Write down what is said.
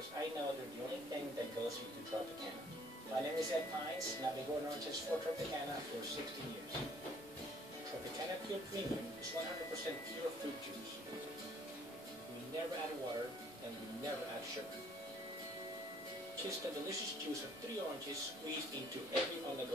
because I know they're the only thing that goes into Tropicana. My name is Ed Pines, and I've been growing oranges for Tropicana for 16 years. Tropicana Pure Premium is 100% pure fruit juice. We never add water, and we never add sugar. Just the delicious juice of 3 oranges squeezed into every on-the-go